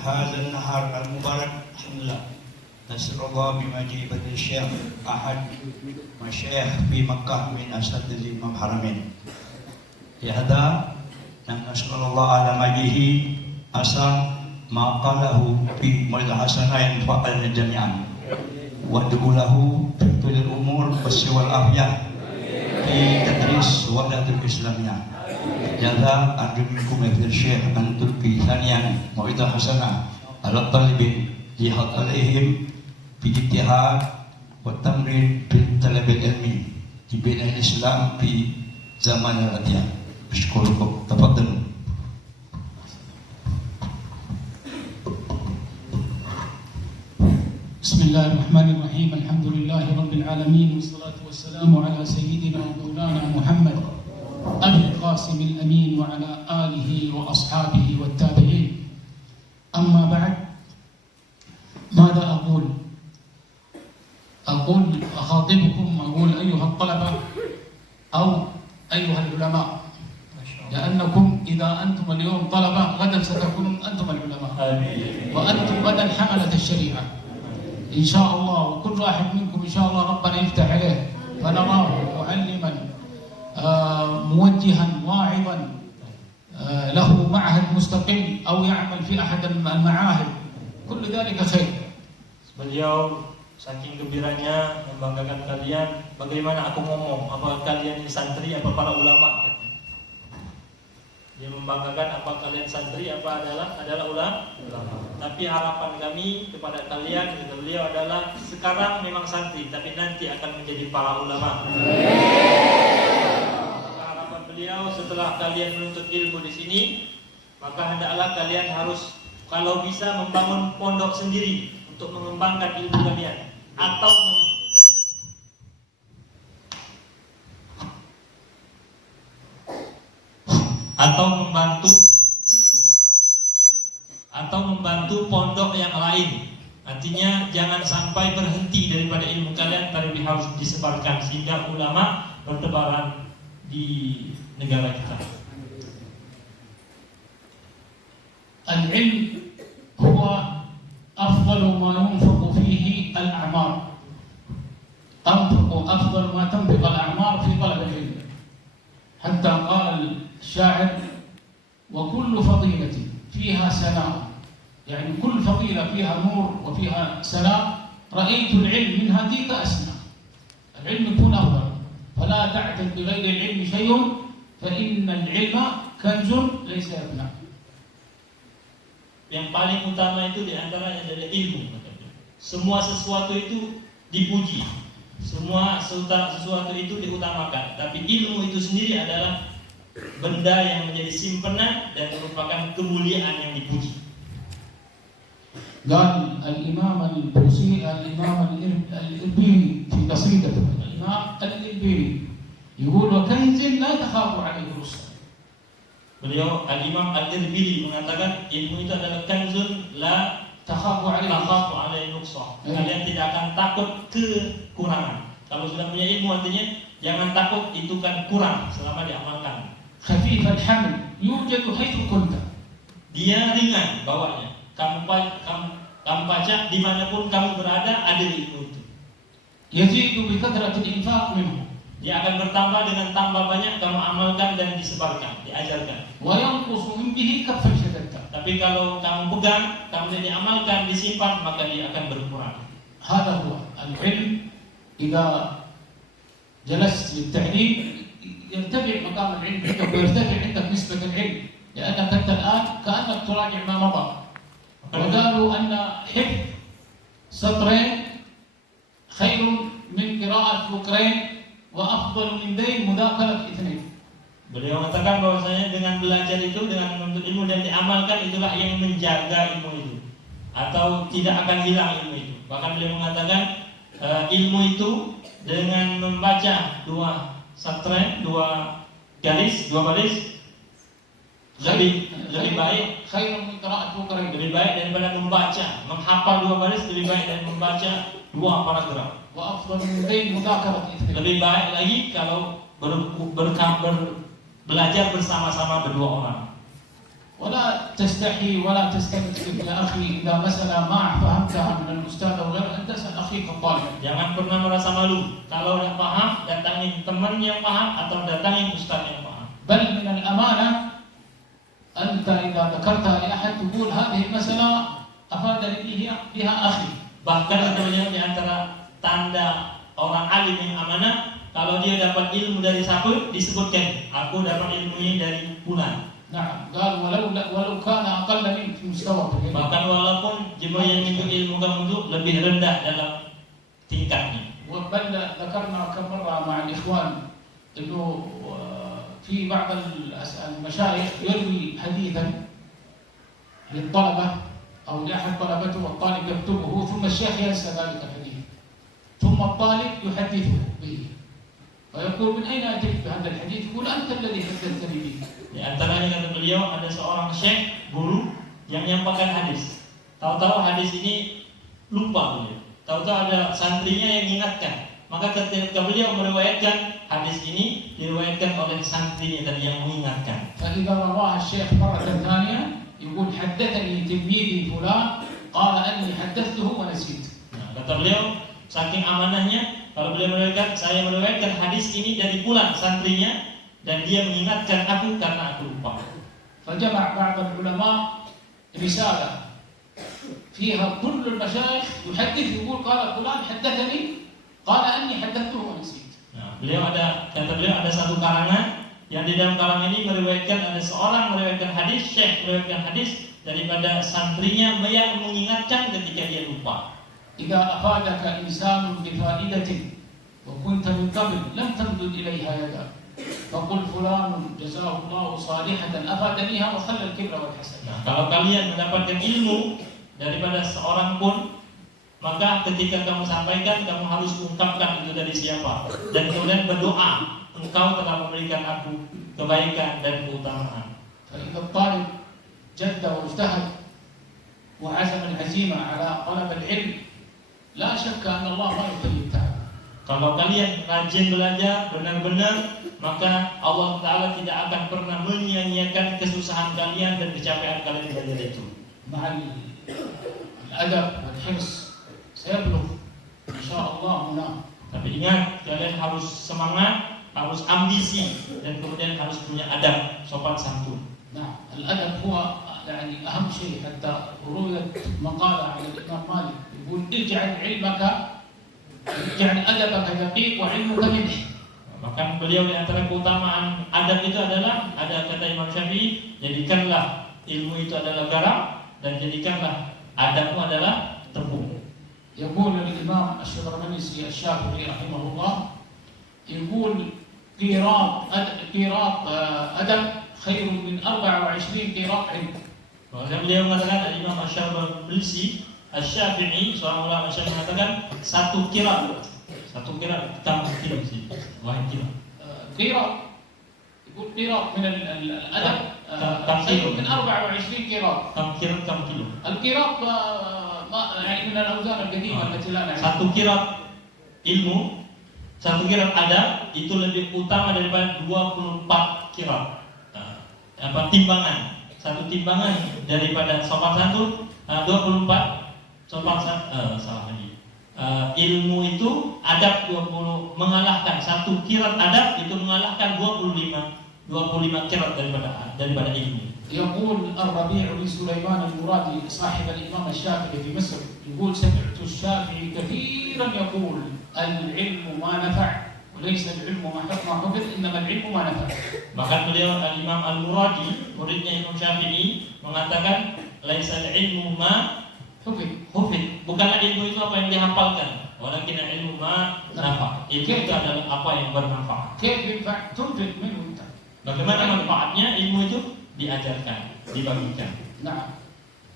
هذا النهار المبارك الحمد لله نسأل الله بمجيء الشيخ أحد مشايخ في مكة من أساتذة الإمام الحرمين لهذا نسأل الله على مجيئه أسأل ما قاله في موعظة حسنة ينفعنا جميعا وادعوا له بطول الأمور والسوى والعافية في تدريس ولاة الإسلامية جزا أرجو منكم يا الشيخ أن تلقي ثانيا موعظة حسنة على الطالبين يحث عليهم بالاجتهاد والتمرين في الطلب العلمي في بناء الإسلام في زمان الأديان. أشكركم. تفضلوا. بسم الله الرحمن الرحيم. الحمد لله رب العالمين والصلاة والسلام على سيدنا ومولانا محمد أبي القاسم الأمين وعلى آله وأصحابه والتابعين. أما بعد، ماذا أقول؟ أخاطبكم، أقول أيها الطلبة أو أيها العلماء، لأنكم إذا أنتم اليوم طلبة غدا ستكونون أنتم العلماء وأنتم غدا حملة الشريعة إن شاء الله. وكل واحد منكم إن شاء الله ربنا يفتح عليه فنراه معلما موجها واعظا له معهد مستقل أو يعمل في أحد المعاهد، كل ذلك خير. Beliau saking gembiranya membanggakan kalian. Bagaimana aku ngomong? Apa kalian ini santri apa para ulama? Dia membanggakan apa kalian santri apa adalah ulama. Tapi harapan kami kepada kalian, kata beliau, adalah sekarang memang santri tapi nanti akan menjadi para ulama. Maka harapan beliau setelah kalian menuntut ilmu di sini, maka hendaklah kalian harus kalau bisa membangun pondok sendiri untuk mengembangkan ilmu kalian atau membantu pondok yang lain. Artinya jangan sampai berhenti daripada ilmu kalian, tapi harus disebarkan sehingga ulama bertebaran di negara kita. Al-ilm huwa afdalu ma yunfaqu fihi al-a'mar. أفضل ما تنفق الأعمار في طلب العلم. حتى قال الشاعر: وكل فضيلة فيها سلام، يعني كل فضيلة فيها نور وفيها سلام. رأيت العلم من هذيك أسنى. العلم يكون أفضل، فلا تعتد بغير العلم شيء فإن العلم كنز ليس يفنى. Yang paling utama itu diantaranya adalah ilmu. Semua sesuatu itu dipuji, semua sesuatu itu diutamakan, tapi ilmu itu sendiri adalah benda yang menjadi simpanan dan merupakan kemuliaan yang dipuji. قال الإمام البوصيري الإمام الإربيلي في قصيدة الإمام الإربيلي يقول: وكنز لا تخاف عليه الرسل. Beliau Al-Imam Al-Irbili mengatakan ilmu itu adalah kanzun la takhafu alaihi nuqsah. Kalian tidak akan takut kekurangan. Kalau sudah punya ilmu artinya jangan takut itu kan kurang selama diamalkan. Khafif al-haml yujadu haitsu kunta. Dia ringan bawanya. Kamu baca dimanapun kamu berada ada ilmu itu. Yazidu bi kathratil infaq minhu. Dia akan bertambah dengan tambah banyak kamu amalkan dan disebarkan, diajarkan. Wa yanqusu min bihi kaffan shadatta. Tapi kalau kamu pegang, kamu tidak diamalkan, disimpan, maka dia akan berkurang. Hada huwa al-ilm. Idza جلست للتعليم يرتفع مقام العلم عندك ويرتفع عندك نسبة العلم، لأنك أنت الآن كأنك تراجع ما مضى. وقالوا أن حفظ سطرين خير من قراءة فقرين وأفضل من ذي مذاكرة اثنين. Beliau mengatakan bahwasanya dengan belajar itu, dengan menuntut ilmu dan diamalkan, itulah yang menjaga ilmu itu, atau tidak akan hilang ilmu itu. Bahkan beliau mengatakan ilmu itu dengan membaca dua satren, dua baris lebih baik lebih baik daripada membaca, menghafal dua baris lebih baik dari membaca dua paragraf. Lebih baik lagi kalau belajar bersama-sama berdua orang. ولا تستحي ولا تستكثر يا أخي إذا مسألة ما فهمتها من الأستاذ أو غيره أن تسأل أخيك الطالب. Jangan pernah merasa malu. Kalau tidak paham, datangin teman yang paham atau datangin ustaz yang paham. بل من الأمانة أنت إذا ذكرتها لأحد تقول هذه المسألة أفادني بها أخي. Bahkan sebenarnya di antara tanda orang alim yang amanah, kalau dia dapat ilmu dari siapa, disebutkan aku dapat ilmu ini dari fulan. نعم قال ولو كان أقل منك في مستوى. Bahkan walaupun jemaah yang menuntut ilmu kamu itu lebih rendah dalam tingkatnya. وبل ذكرنا كم مرة مع الإخوان إنه في بعض المشايخ يروي حديثا للطلبة أو لأحد طلبته والطالب يكتبه ثم الشيخ ينسى ذلك الحديث ثم الطالب يحدثه به فيقول من أين أتيت بهذا الحديث؟ يقول أنت الذي حدثتني به. Di antaranya kata beliau ada seorang syekh guru yang menyampaikan hadis. Tahu-tahu hadis ini lupa beliau. Tahu-tahu ada santrinya yang mengingatkan. Maka ketika beliau meriwayatkan hadis ini diriwayatkan oleh santrinya tadi yang mengingatkan. فإذا رواه الشيخ مرة ثانية يقول حدثني تلميذي فلان قال أني حدثته ونسيت. Nah, kata beliau saking amanahnya kalau beliau meriwayatkan saya meriwayatkan hadis ini dari fulan santrinya dan dia mengingatkan aku karena aku lupa. فجمع بعض العلماء رسالة فيها كل المشايخ يحدث يقول قال فلان حدثني قال أني حدثته ونسيت. Nah, kata beliau ada satu karangan yang di dalam karangan ini meriwayatkan ada seorang meriwayatkan hadis, syekh meriwayatkan hadis daripada santrinya yang mengingatkan ketika dia lupa. إذا أفادك إنسان بفائدة وكنت من قبل لم تمدد إليها يدك فقل فلان جزاه الله صالحة أفادنيها وخلى الكبر والحسد. Nah, kalau kalian mendapatkan ilmu daripada seorang pun, maka ketika kamu sampaikan, kamu harus ungkapkan itu dari siapa dan kemudian berdoa, engkau telah memberikan aku kebaikan dan keutamaan. فإذا الطالب جد واجتهد وعزم العزيمة على طلب العلم لا شك أن الله لا يضيع تعبه. Kalau kalian rajin belajar benar-benar, maka Allah Ta'ala tidak akan pernah menyia-nyiakan kesusahan kalian dan kecapaian kalian belajar itu. مع الأدب والحرص سيبلغ إن شاء الله هنا. Tapi ingat, kalian harus semangat, harus ambisi, dan kemudian harus punya adab, sopan santun. نعم الأدب هو يعني أهم شيء. حتى رويت مقالة على الإمام مالك يقول اجعل علمك اجعل أدبك دقيق وعلمك ملح. Maka beliau di antara keutamaan adab itu adalah, ada kata Imam Syafi'i, jadikanlah ilmu itu adalah garam dan jadikanlah adabmu adalah tepung. يقول الإمام الشبرمنسي الشافعي رحمه الله يقول قيراط أدب خير من 24 قيراط علم. Maka beliau mengatakan, Imam Asy-Syafi'i, seorang ulama Syafi'i mengatakan satu kirat tambah kilo sih, wahid kilo. يقول قيراط من الأدب خير من 24 قيراط. Kam kilo. القيراط يعني من الأوزان القديمة التي لا نعرف. Satu kirat ilmu, satu kirat adab itu lebih utama daripada 24 kirat. Timbangan. Satu timbangan daripada sopan santun 24 sopan santun salah lagi. Ilmu itu adab 20 mengalahkan satu kirat adab itu mengalahkan 25 kirat daripada ilmu. يقول الربيع بن سليمان المرادي صاحب الإمام الشافعي في مصر يقول سمعت الشافعي كثيرا يقول العلم ما نفع وليس العلم ما حفظ إنما العلم ما نفع. Bahkan beliau Imam Al-Muradi, muridnya Imam Syafi'i, mengatakan laisa al-ilmu ma hufid. Bukanlah ilmu itu apa yang dihafalkan, walakin ilmu ma nafa. Ilmu itu adalah apa yang bermanfaat. كيف ينفع تنفق منه أنت. Bagaimana manfaatnya ilmu itu diajarkan, dibagikan. نعم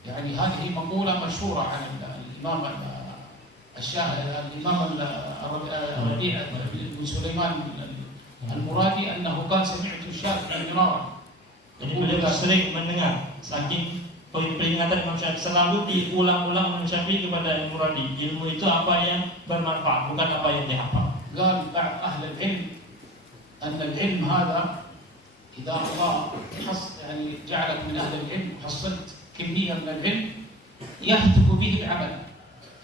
يعني هذه مقولة مشهورة عن الإمام الربيع بن سليمان المرادي أنه قال سمعت الشافعي مرارا. Jadi beliau sering mendengar, saking peringatan Imam Syafi'i selalu diulang-ulang Imam Syafi'i kepada Al-Muradi, ilmu itu apa yang bermanfaat, bukan apa yang dihafal. قال بعض أهل العلم أن العلم هذا إذا الله يعني جعلك من أهل العلم وحصلت كمية من العلم يهتف به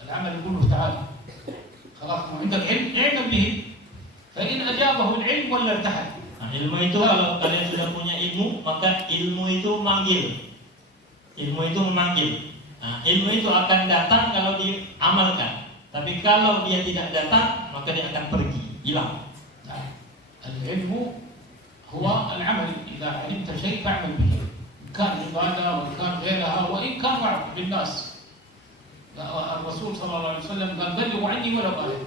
العمل يقوله تعالى خلاص عندك علم اعمل به فإن أجابه العلم ولا ارتحل. Nah, ilmu itu kalau kalian sudah punya ilmu, maka ilmu itu manggil. Ilmu itu memanggil. Nah, ilmu itu akan datang kalau diamalkan. Tapi kalau dia tidak datang, maka dia akan pergi, hilang. Nah, العلم هو العمل. إذا علمت شيء فاعمل به. إن كان عبادة وإن كان غيرها وإن كان وعظ بالناس. الرسول صلى الله عليه وسلم قال بلغوا عني ولو آية.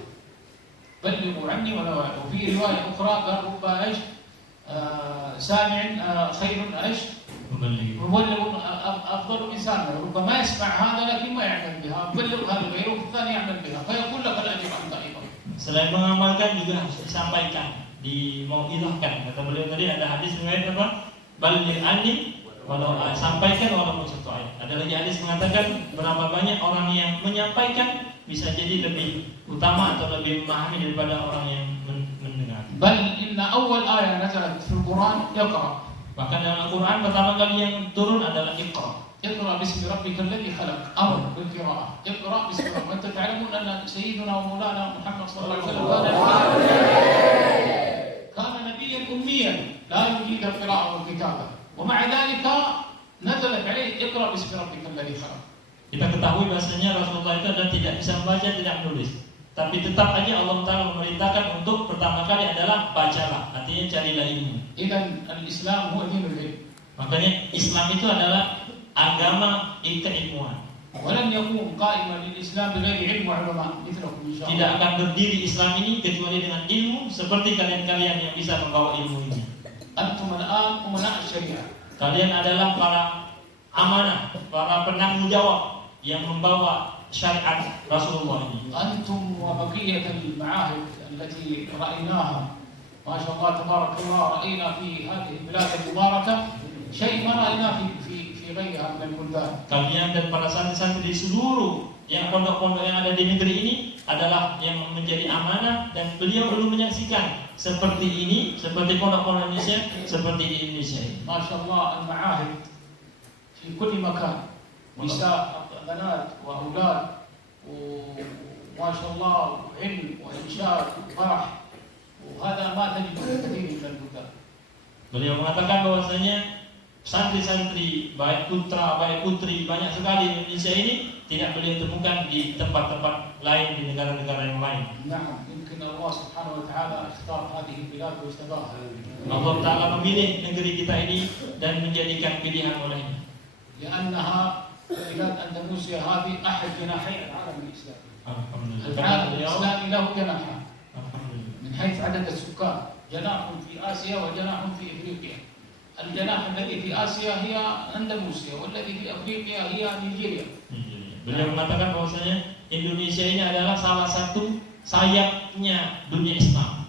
بلغوا عني ولو آية. وفي رواية أخرى قال رب إيش سامع خير إيش مبلغ أفضل من سامع. ربما يسمع هذا لكن ما يعمل بها، بلغ هذا غيره والثاني يعمل بها فيقول لك الأجر أنت أيضا. Selain mengamalkan juga harus disampaikan, dimauidahkan. Kata beliau tadi ada hadis riwayat apa? Baligh anni walau sampaikan walaupun satu ayat. Ada lagi hadis mengatakan berapa banyak orang yang menyampaikan bisa jadi lebih utama atau lebih memahami daripada orang yang mendengar. Bal inna awal ayat nazalat fil Quran Iqra. Bahkan dalam Al-Quran pertama kali yang turun adalah Iqra. اقرأ باسم ربك الذي خلق أمر بالقراءة. اقرأ باسم ربك. أنت تعلمون أن سيدنا ومولانا محمد صلى الله عليه وسلم كان نبيا أميا لا يجيد القراءة والكتابة ومع ذلك نزلت عليه اقرأ باسم ربك الذي خلق. Kita ketahui bahasanya Rasulullah itu adalah tidak bisa membaca, tidak menulis. Tapi tetap aja Allah Ta'ala memerintahkan untuk pertama kali adalah bacalah, artinya carilah ilmu. إذن الإسلام هو دين العلم. Makanya Islam itu adalah agama keilmuan. ولن يكون قائما للإسلام بغير علم وعلماء مثلكم إن شاء الله. Tidak akan berdiri Islam ini kecuali dengan ilmu seperti kalian-kalian yang bisa membawa ilmu ini. أنتم الآن أمناء الشريعة. Kalian adalah para amanah, para penanggung jawab yang membawa syariat Rasulullah ini. أنتم وبقية المعاهد التي رأيناها ما شاء الله تبارك الله رأينا في هذه البلاد المباركة شيء ما رأيناه في غيرها من البلدان. Kalian dan para santri-santri di seluruh yang pondok-pondok yang ada di negeri ini adalah yang menjadi amanah dan beliau belum menyaksikan seperti ini, seperti pondok-pondok Indonesia, seperti di Indonesia ini. ما شاء الله المعاهد في كل مكان نساء بنات وأولاد وما شاء الله علم وإنشاد وفرح وهذا ما تجد في كثير من البلدان. Beliau mengatakan bahwasanya santri-santri baik putra baik putri banyak sekali di Indonesia ini tidak beliau temukan di tempat-tempat lain di negara-negara yang lain. نعم يمكن الله سبحانه وتعالى اختار هذه البلاد واجتباها. Allah Ta'ala memilih negeri kita ini dan menjadikan pilihan olehnya. لأنها بلاد أندونيسيا هذه أحد جناحي العالم الإسلامي. Alhamdulillah. العالم الإسلامي له جناحان Alhamdulillah. من حيث عدد السكان، جناح في آسيا وجناح في إفريقيا. الجناح الذي في آسيا هي أندونيسيا والذي في أفريقيا هي نيجيريا. Beliau mengatakan bahwasanya Indonesia ini adalah salah satu sayapnya dunia Islam.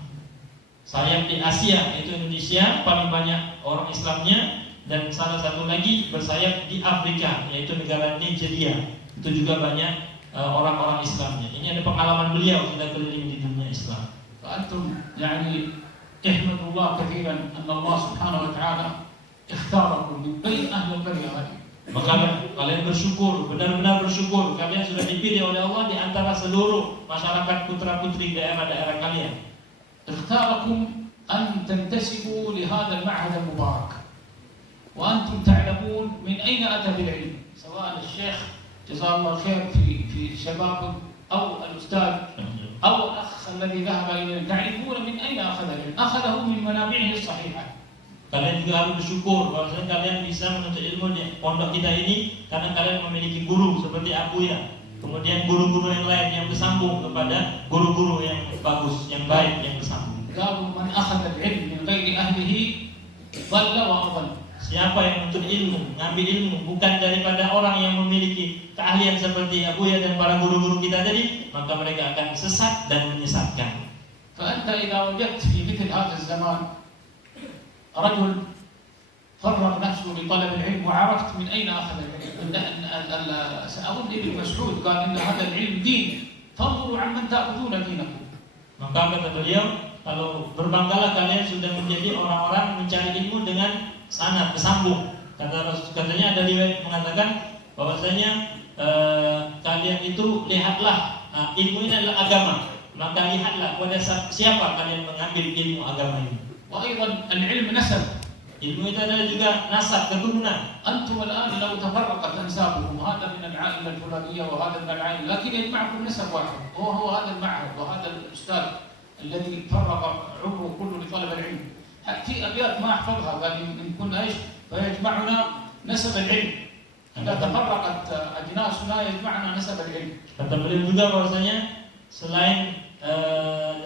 Sayap di Asia itu Indonesia paling banyak orang Islamnya, dan salah satu lagi bersayap di Afrika yaitu negara Nigeria, itu juga banyak orang-orang Islamnya. Ini ada pengalaman beliau sudah keliling di dunia Islam. فأنتم يعني احمدوا الله كثيرا أن الله سبحانه وتعالى اختاركم من بين أهل القرية هذه. Maka kalian bersyukur, benar-benar bersyukur kalian sudah dipilih oleh Allah di antara seluruh masyarakat putra-putri daerah-daerah kalian. اختاركم أن تنتسبوا لهذا المعهد المبارك وأنتم تعلمون من أين أتى بالعلم، سواء الشيخ جزاه الله خير في شبابه أو الأستاذ أو الأخ الذي ذهب إلى، تعرفون من أين أخذ العلم، أخذه من منابعه الصحيحة. Kalian juga harus bersyukur bahwa kalian bisa menuntut ilmu di pondok kita ini karena kalian memiliki guru seperti Abuya, kemudian guru-guru yang lain yang bersambung kepada guru-guru yang bagus, yang baik, yang bersambung. قالوا من أخذ العلم من غير أهله ضل وأضل. Siapa yang menuntut ilmu, ngambil ilmu bukan daripada orang yang memiliki keahlian seperti Abuya dan para guru-guru kita tadi, maka mereka akan sesat dan menyesatkan. فأنت إذا وجدت في مثل هذا الزمان رجل فرغ نفسه لطلب العلم وعرفت من أين أخذ العلم، أظن ابن مسعود قال إن هذا العلم دين فانظروا عمن تأخذون دينكم. Maka kata beliau, kalau berbanggalah kalian sudah menjadi orang-orang mencari ilmu dengan sanad, bersambung. Katanya ada riwayat mengatakan bahwasanya kalian itu lihatlah, ilmu ini adalah agama, maka lihatlah pada siapa kalian mengambil ilmu agama ini. وأيضا العلم نسب. Ilmu itu adalah juga nasab, keturunan. أنتم الآن لو تفرقت أنسابكم، هذا من العائلة الفلانية وهذا من العائلة، لكن يجمعكم نسب واحد، وهو هذا المعهد وهذا الأستاذ الذي فرق عمره كله لطلب العلم. في أبيات ما أحفظها قال إن كنا إيش فيجمعنا نسب العلم. إذا تفرقت أجناسنا يجمعنا نسب العلم. Kata beliau juga bahwasanya selain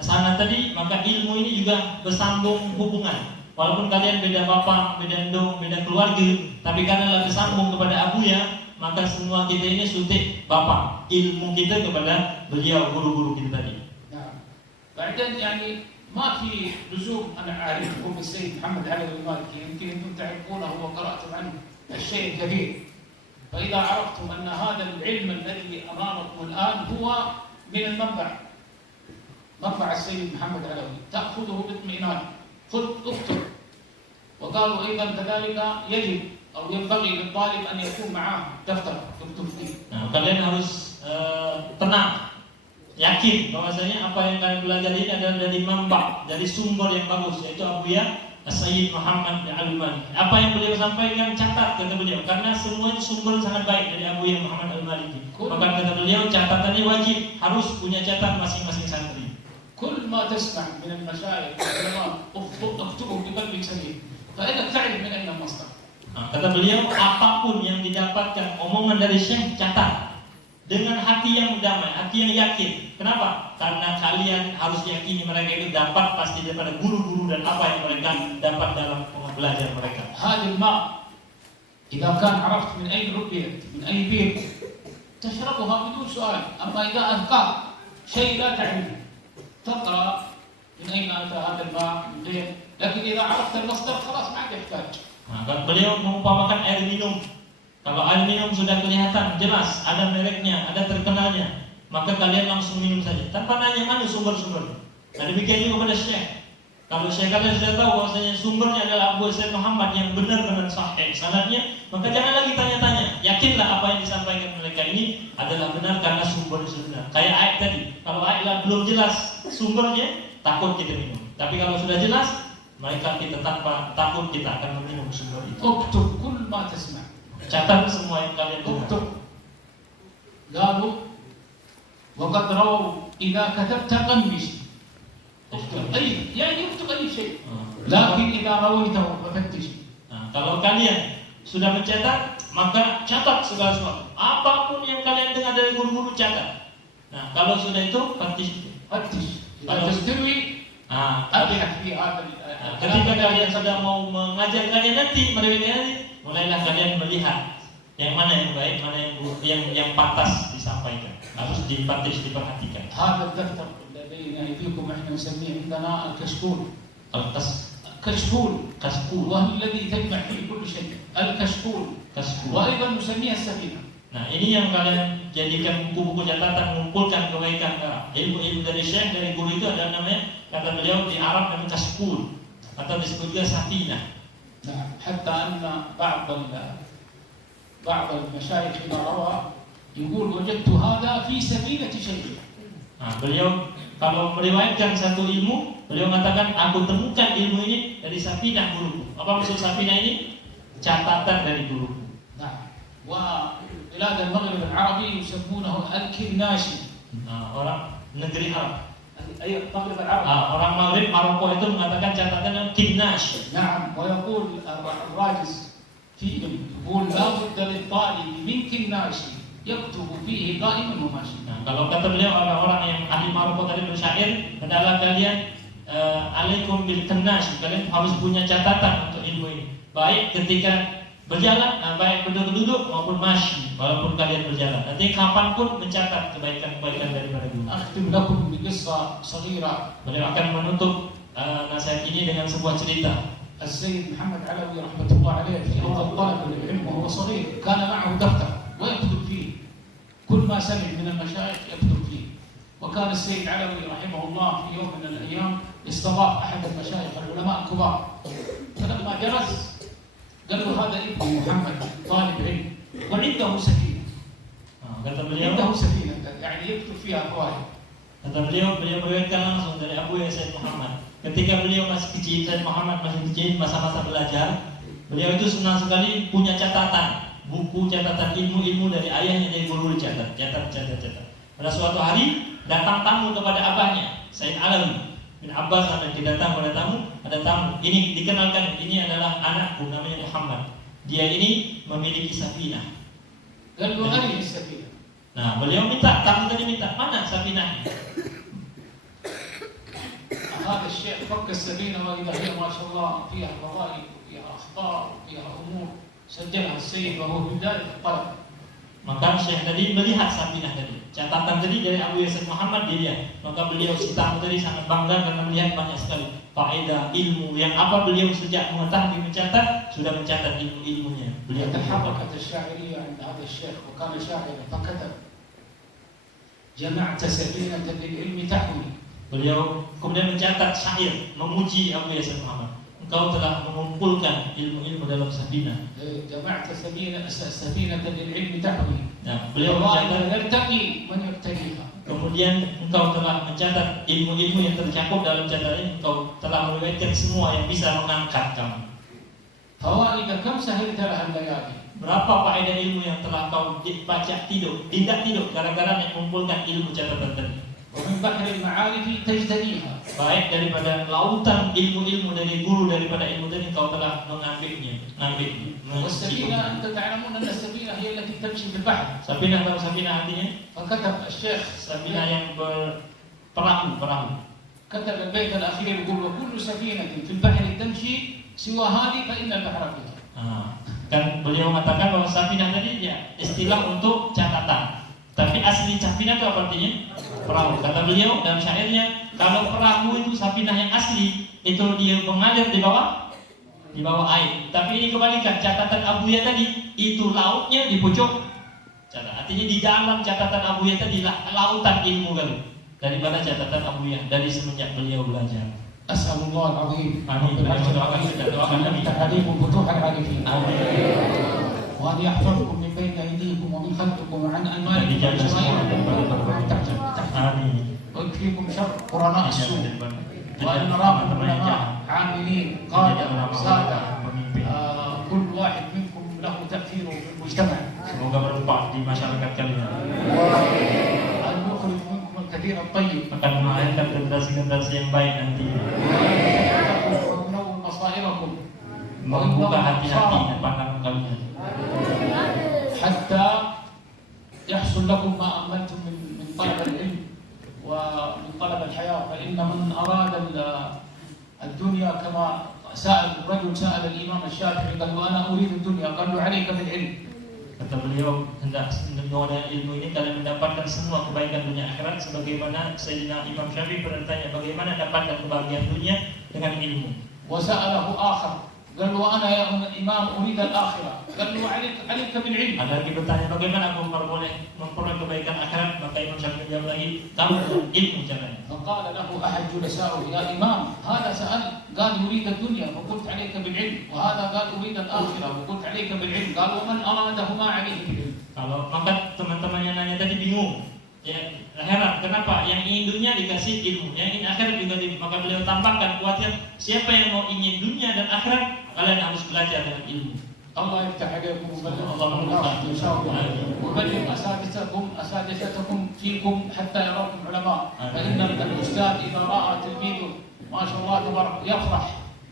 sana tadi, maka ilmu ini juga bersambung hubungan. Walaupun kalian beda bapak, beda ndong, beda keluarga, tapi karena bersambung kepada abuya, maka semua kita ini suntik bapak. Ilmu kita kepada beliau, guru-guru kita tadi. نعم. بعدين يعني ما في لزوم أنا أعرفكم السيد محمد علي المالكي، يمكن أنتم تعرفونه وقرأتم عنه الشيء الكثير. فإذا عرفتم أن هذا العلم الذي أمامكم الآن هو من المنبع، منبع السيد محمد علوي، تأخذه باطمئنان، خذ اكتب. وقالوا أيضا كذلك يجب أو ينبغي للطالب أن يكون معه دفتر يكتب فيه. Nah, kalian harus tenang, yakin bahwasanya apa yang kalian belajar ini adalah dari manbak, dari sumber yang bagus, yaitu Abuya Sayyid Muhammad Al-Maliki. Apa yang beliau sampaikan catat, kata beliau, karena semua sumber sangat baik dari Abuya Muhammad Al-Maliki. Maka kata beliau catatannya wajib, harus punya catat masing-masing santri. كل ما تسمع من المشايخ والعلماء اكتبه بقلب سليم، فإنك تعرف من أين المصدر. Kata beliau, apapun yang didapatkan omongan dari syekh, catat dengan hati yang damai, hati yang yakin. Kenapa? Karena kalian harus yakini mereka itu dapat pasti daripada guru-guru dan apa yang mereka dapat dalam belajar mereka. هذا الماء إذا كان عرفت من أين ربيت من أي بيت تشربها بدون سؤال، أما إذا أذكر شيء لا تعرفه تقرأ من أين أتى هذا الماء من غير، لكن إذا عرفت المصدر خلاص ما عاد يحتاج. Nah, beliau mengumpamakan air minum. Kalau air minum sudah kelihatan jelas, ada mereknya, ada terkenalnya, maka kalian langsung minum saja tanpa nanya mana sumber-sumber. Nah, demikian juga pada syekh. Kalau syekh kalian sudah tahu bahwasanya sumbernya adalah Abu Sayyid Muhammad yang benar-benar sahih sanadnya, maka jangan lagi tanya-tanya. Yakinlah apa yang disampaikan mereka ini adalah benar karena sumbernya benar. Kayak ayat tadi, kalau ayat belum jelas sumbernya, takut kita minum. Tapi kalau sudah jelas, mereka kita tanpa takut kita akan meminum sumber itu. اكتب كل ما تسمع. Catat semua yang kalian dengar. اكتب. قالوا وقد رووا إذا كتبت قنبش. اكتب أي يعني اكتب أي شيء. لكن إذا رويته ففتش. Nah, kalau kalian sudah mencetak, maka catat segala sesuatu. Apapun yang kalian dengar dari guru-guru, catat. Nah, kalau sudah itu, فتش. إذا تستوي أبحث في هذا. Ketika kalian sudah mau mengajar kalian nanti, mulailah kalian melihat yang mana yang baik, mana yang pantas disampaikan. Harus diperhatikan. هذا الدفتر الذي بين أيديكم احنا نسميه عندنا الكشكول. كشكول وهو الذي تجمع فيه كل شيء. الكشكول وأيضا نسميها السفينة. Nah, ini yang kalian jadikan buku-buku catatan, mengumpulkan kebaikan ilmu-ilmu dari syekh, dari guru itu ada namanya, kata beliau di Arab namanya kashkul atau disebut juga safinah. Nah, hatta anna بعض المشايخ إذا روى يقول وجدت هذا في سفينة شيخ. Nah, beliau kalau meriwayatkan satu ilmu, beliau mengatakan aku temukan ilmu ini dari safinah guruku. Apa maksud safinah ini? Catatan dari guruku. Nah, وبلاد المغرب العربي يسمونه الكناشي. Nah, orang negeri Arab. أي المغرب العربي. Orang Maghrib Maroko itu mengatakan catatan kinnash. نعم ويقول الراجز فيهم يقول لا بد للطالب من كناشي يكتب فيه قائما وماشي. Nah, kalau kata beliau orang-orang yang ahli Maroko tadi bersyair, adalah kalian alaikum bil kinnash. Kalian harus punya catatan untuk ilmu ini. Baik ketika berjalan, baik duduk maupun masyi, walaupun kalian berjalan. Nanti kapanpun mencatat kebaikan-kebaikan daripada guru. أختم لكم بقصة صغيرة. Beliau akan menutup nasihat ini dengan sebuah cerita. السيد محمد علوي رحمة الله عليه في أول طلب العلم وهو صغير كان معه دفتر ويكتب فيه كل ما سمع من المشايخ يكتب فيه. وكان السيد علوي رحمه الله في يوم من الأيام استضاف أحد المشايخ العلماء الكبار، فلما جلس قال له هذا ابن محمد طالب علم وعنده سفينة. Kata beliau, عنده سفينة يعني يكتب فيها فوائد. kata beliau meriwayatkan langsung dari Abu Said Muhammad. Ketika beliau masih kecil, Said Muhammad masih kecil, masa-masa belajar, beliau itu senang sekali punya catatan, buku catatan ilmu-ilmu dari ayahnya, dari guru catat. Pada suatu hari datang tamu kepada abahnya, Said Alawi bin Abbas, ada datang pada tamu, ada tamu. Ini dikenalkan, ini adalah anakku namanya Muhammad. Dia ini memiliki safinah. قال له أرني السفينة. Nah, beliau minta, tamu tadi minta, mana safinahnya? هذا الشيء فك السفينة وإذا هي ما شاء الله فيها فوائد وفيها أخبار وفيها أمور سجلها السيد وهو في بداية الطلب. Maka Syekh tadi melihat safinah tadi, catatan tadi dari Abu Said Muhammad dilihat. Maka beliau si tamu tadi sangat bangga karena melihat banyak sekali faedah ilmu yang apa beliau sejak mengetahui mencatat sudah mencatat ilmu-ilmunya. Beliau تحركت الشاعرية عند هذا الشيخ وكان شاعرا فكتب جمعت سفينة للعلم تحوي. Beliau kemudian mencatat syair memuji Abu Said Muhammad. Engkau telah mengumpulkan ilmu-ilmu dalam safinah. جمعت سفينة للعلم تحوي. Nah, beliau mencatat يرتقي من يرتقيها. kemudian engkau telah mencatat ilmu-ilmu yang tercakup dalam catatan. Engkau telah meriwayatkan semua yang bisa mengangkat kamu. فوائد كم سهلت لها الليالي. Berapa faedah ilmu yang telah kau baca tidur, tidak tidur gara-gara mengumpulkan ilmu catatan tadi. ومن بحر المعارف تجتنيها. Baik daripada lautan ilmu-ilmu dari guru daripada ilmu tadi kau telah mengambilnya. والسفينة أنت تعلمون أن السفينة هي التي تمشي في البحر. Safinah, tahu safinah artinya? فكتب الشيخ Safinah yang berperahu. كتب البيت الأخير يقول وكل سفينة في البحر تمشي سوى هذه فإن البحر فيها. Kan beliau mengatakan bahwa safinah tadi ya istilah untuk catatan. Tapi asli safinah itu apa artinya? Perahu. Kata beliau dalam syairnya, kalau perahu itu safinah yang asli itu dia mengalir di bawah air. Tapi ini kebalikan, catatan Abuya tadi itu lautnya di pucuk. Artinya di dalam catatan Abuya tadi lautan ilmu kali daripada catatan Abuya dari semenjak beliau belajar. أسأل الله العظيم Amin. أن يفتح عليكم فتوح العارفين وأن يحفظكم من بين أيديكم ومن خلفكم وعن أيمانكم وعن شمائلكم ويكفيكم شر قرناء السوء وأن نراكم علماء عاملين قادة سادة كل واحد منكم له تأثير في المجتمع. Semoga bermanfaat di masyarakat kalian. وأن يخرج منكم الكثير الطيب. Akan melahirkan generasi-generasi yang baik nanti. وينور مصائركم. Membuka hati-hati dan pandangan kalian. حتى يحصل لكم ما أملتم من طلب العلم ومن طلب الحياة. فإن من أراد الدنيا كما سأل الإمام الشافعي قال له أنا أريد الدنيا قال له عليك بالعلم. Kata beliau, hendak dengan ilmu ini kalian mendapatkan semua kebaikan dunia akhirat, sebagaimana Sayyidina Imam Syafi'i pernah ditanya bagaimana dapatkan kebahagiaan dunia dengan ilmu. وسأله آخر قال له أنا يا إمام أريد الآخرة قال له عليك بالعلم. Ada lagi bertanya bagaimana aku memperoleh kebaikan akhirat, maka Imam Syafi'i menjawab lagi kamu dengan ilmu caranya. فقال له أحد جلسائه يا إمام هذا سأل قال يريد الدنيا فقلت عليك بالعلم وهذا قال أريد الآخرة وقلت عليك بالعلم قال ومن أرادهما عليه بالعلم. Kalau maka teman-teman yang nanya tadi bingung, ya heran kenapa yang ingin dunia dikasih ilmu, yang ingin akhirat juga maka beliau tampakkan kuatnya siapa yang mau ingin dunia dan akhirat kalian harus belajar dengan ilmu. الله يفتح عليكم ويبلغ الله إن شاء الله ويبلغ أساتذتكم فيكم حتى يراكم علماء. فإن الأستاذ إذا رأى تلميذه ما شاء الله تبارك يفرح.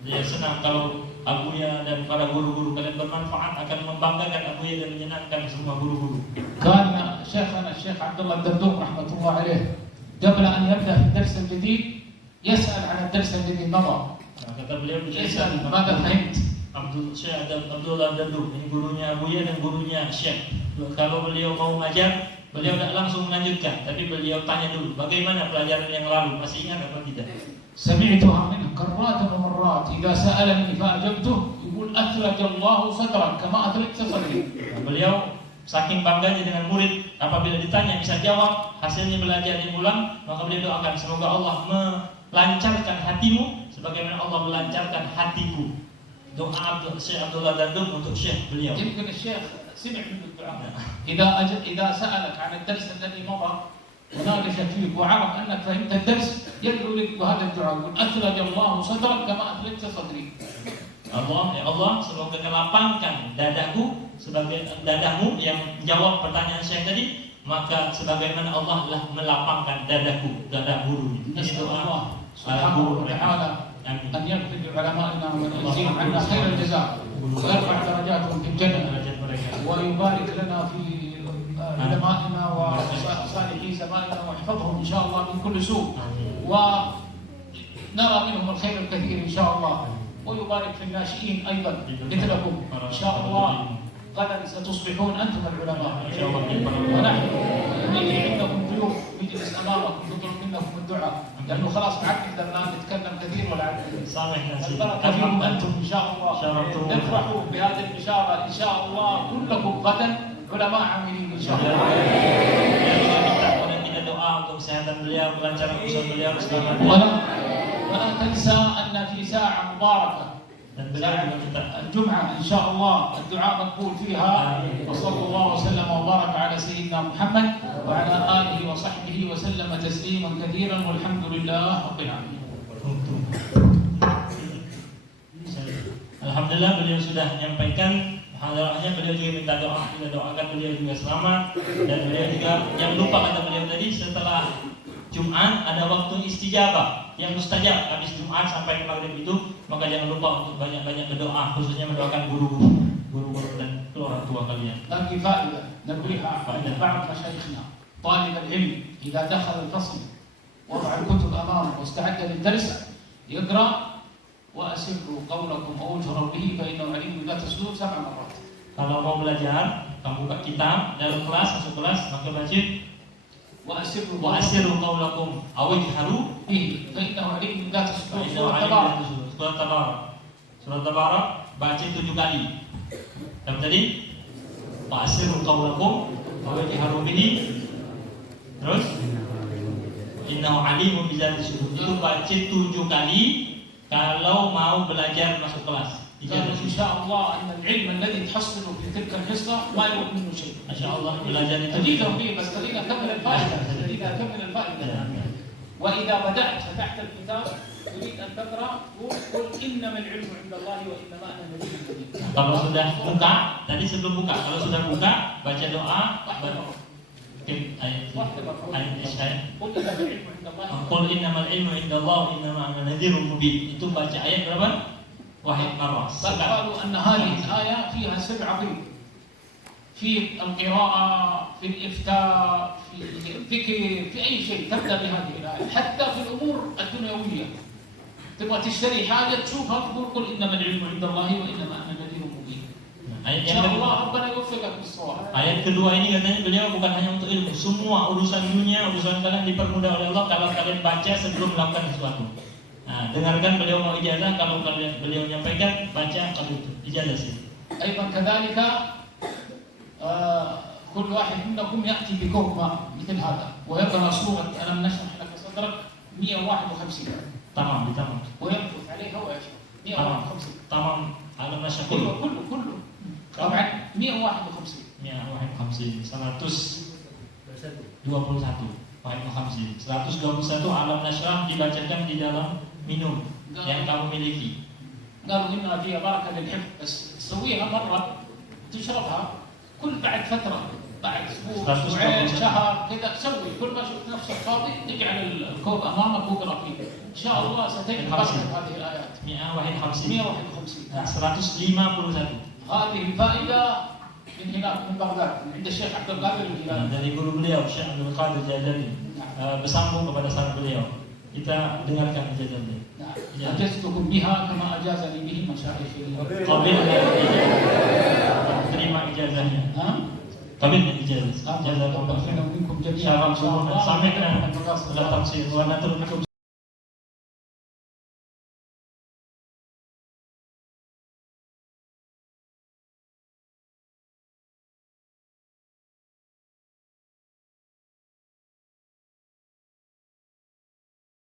Dia senang kalau Abuya dan para guru-guru kalian bermanfaat, akan membanggakan Abuya dan menyenangkan semua guru-guru. كان شيخنا الشيخ عبد الله الدردوق رحمة الله عليه قبل أن يبدأ في الدرس الجديد يسأل عن الدرس الذي مضى. Kata beliau يسأل ماذا فهمت؟ Syekh Abdullah Darduk, ini gurunya Abuya dan gurunya Syekh. Kalau beliau mau mengajar, beliau tidak langsung melanjutkan, tapi beliau tanya dulu bagaimana pelajaran yang lalu, masih ingat apa tidak? سمعتها منه كرات ومرات إذا سألني فأجبته يقول أثلج الله صدرك كما أثلجت صدري. Beliau saking bangganya dengan murid, apabila ditanya bisa jawab, hasilnya belajar diulang, maka beliau doakan semoga Allah lancarkan hatimu sebagaimana Allah melancarkan hatiku. Doa Syekh Abdullah Dandung untuk Syekh beliau. يمكن الشيخ سمع من الدعاء. إذا سألك عن الدرس الذي مضى وناقش فيك وعرف أنك فهمت الدرس يدعو لك بهذا الدعاء يقول أثلج الله صدرك كما أثلجت صدري. Allah, ya Allah, semoga kelapangkan dadaku sebagai dadamu yang menjawab pertanyaan Syekh tadi, maka sebagaimana Allah telah melapangkan dadaku, dada guru. نسأل Ini الله doa سبحانه guru. وتعالى Amin. أن يغفر لعلمائنا ويجزيهم عنا خير الجزاء ويرفع درجاتهم في الجنة Derajat mereka. ويبارك لنا في علمائنا وصالحي زماننا ويحفظهم إن شاء الله من كل سوء ونرى منهم الخير الكثير إن شاء الله ويبارك في الناشئين أيضا مثلكم إن شاء الله غدا ستصبحون أنتم العلماء ونحن عندكم ضيوف نجلس أمامكم نطلب منكم الدعاء لأنه خلاص معكم الآن نتكلم كثير ولا عدد Samehna sih. البركة فيكم أنتم إن شاء الله شرفتم. نفرحوا بهذه البشارة إن شاء الله كلكم غدا علماء عاملين إن شاء الله. Kita minta kepada kita doa untuk kesehatan beliau, kelancaran usaha beliau, keselamatan. ولا تنسى أن في ساعة مباركة Dan beliau juga minta الجمعة إن شاء الله الدعاء مقبول فيها وصلى الله وسلم وبارك على سيدنا محمد وعلى آله وصحبه وسلم تسليما كثيرا والحمد لله رب العالمين. Alhamdulillah beliau sudah menyampaikan hadirahnya, beliau juga minta doa, kita doakan beliau juga selamat, dan beliau juga yang lupa kata beliau tadi setelah Jumat ada waktu istijabah yang mustajab habis Jumat sampai maghrib itu, maka jangan lupa untuk banyak-banyak berdoa, khususnya mendoakan guru-guru dan orang tua kalian. لكن فائدة نبريها عند بعض مشايخنا طالب العلم إذا دخل الفصل وضع الكتب أمامه واستعد للدرس يقرأ وأسروا قولكم أو اجهروا به فإنه عليم بذات الصدور 7 مرات. Kalau mau belajar, kamu buka kitab dalam kelas, masuk kelas, maka baca وأسروا wa'asiru qaulakum aw ijharu به فإنه عليم بذات الصدور. Surat سورة تبارك. Surat Tabarak baca 7 kali. Dan tadi wa'asiru qaulakum aw ijharu bihi. Terus innahu alimun bizati sudur. Itu baca 7 kali kalau mau belajar masuk kelas. قال إن شاء الله أن العلم الذي تحصله في تلك الحصة ما يروح منه شيء. ما شاء الله belajar itu. أزيدهم به بس خلينا نكمل الفائدة. خلينا نكمل الفائدة. وإذا بدأت فتحت الكتاب تريد أن تقرأ قل إنما العلم عند الله وإنما أنا نذير مبين. Kalau sudah buka, tadi sebelum buka, kalau sudah buka baca doa, ayat Isya. قل إنما العلم عند الله. Qul innamal ilmu indallah wa innama ana nadhirun mubin. Itu baca ayat berapa? Wahid marrah. بل قالوا أن هذه الآية فيها سر عظيم في القراءة في الإفتاء في الذكر في أي شيء تبدأ بهذه الآية حتى في الأمور الدنيوية تبغى تشتري حاجة تشوفها تقول قل إنما العلم عند الله وإنما أنا نذير مبين. Ayat إن yang شاء الله kedua, ربنا يوفقك بالصواب. ayat kedua ini katanya beliau bukan hanya untuk ilmu, semua urusan dunia, urusan kalian dipermudah oleh Allah kalau kalian baca sebelum melakukan sesuatu. Nah, dengarkan beliau mau ijazah, kalau kalian beliau menyampaikan baca kalau itu ijazah sih. أيضا كذلك كل واحد منكم يأتي بكوب ماء مثل هذا ويقرأ سورة ألم نشرح لك صدرك 151 Tamam, ditamam. ويمكث عليها ويشرب 151 Tamam, alam كله nasyakul. كله طبعا 151 Ya, wahid khamsin, 121. Wahid khamsin, 121 alam nasyrah dibacakan di dalam minum yang kamu miliki. قالوا إنها فيها بركة للحفظ بس تسويها مرة تشربها كل بعد فترة بعد أسبوع أسبوعين شهر كذا سوي كل ما شفت نفسك فاضي اجعل الكوب أمامك واقرأ فيه إن شاء الله ستجد بركة هذه الآيات 151. 151 Nah, 151. هذه الفائدة من هناك من بغداد من عند الشيخ عبد القادر الجيلاني. Dari guru beliau Syekh Abdul Qadir Jailani, bersambung kepada sahabat beliau. Kita dengarkan ijazahnya. أجزتكم بها كما أجازني به مشايخي. Qabil terima ijazahnya. Qabil ijazah. Jazakumullah khairan. منكم جميعا Syarab إن شاء sunnah الله. sampai ke dalam tafsir wa natul